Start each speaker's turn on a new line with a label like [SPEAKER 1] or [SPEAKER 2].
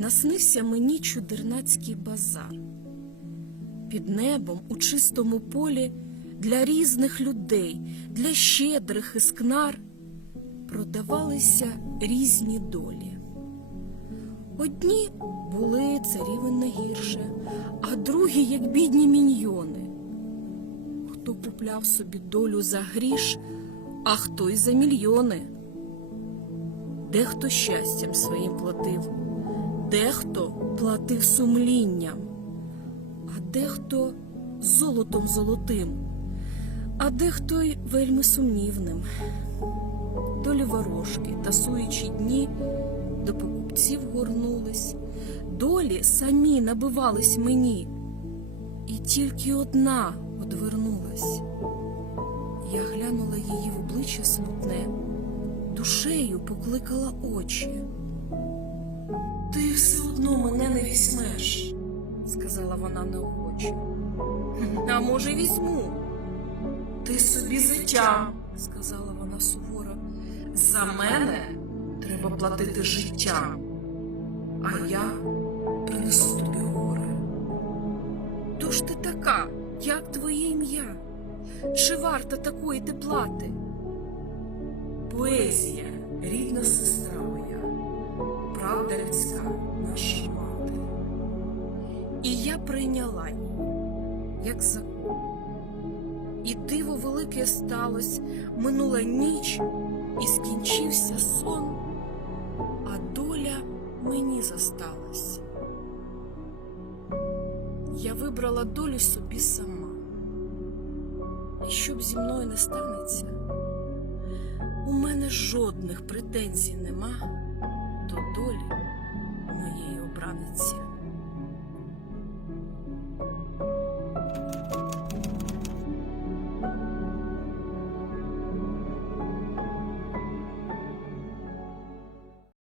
[SPEAKER 1] наснився мені чудернацький базар. Під небом у чистому полі для різних людей, для щедрих і скнар продавалися різні долі. Одні були царівен не гірше, а другі, як бідні міньйони. Хто купляв собі долю за гріш, а хто й за мільйони. Дехто щастям своїм платив, дехто платив сумлінням, а дехто золотом золотим, а дехто й вельми сумнівним. Долі ворожки, тасуючи дні, до покупців горнулись, долі самі набивались мені, і тільки одна одвернулась. Я глянула її в обличчя смутне, душею покликала очі. Ти все одно мене не візьмеш, сказала вона неохоче. А може, візьму. Ти собі затям, сказала вона суворо. За мене треба платити життям, а я принесу тобі горе. Хто ж ти така? Як твоє ім'я? Чи варта такої ти плати? Поезія, рідна сестра правда наша мати. І я прийняла її, як закон. І диво велике сталось, минула ніч, і скінчився сон, а доля мені зосталась. Я вибрала долю собі сама. І що б зі мною не станеться, у мене жодних претензій нема до долі моєї обраниці.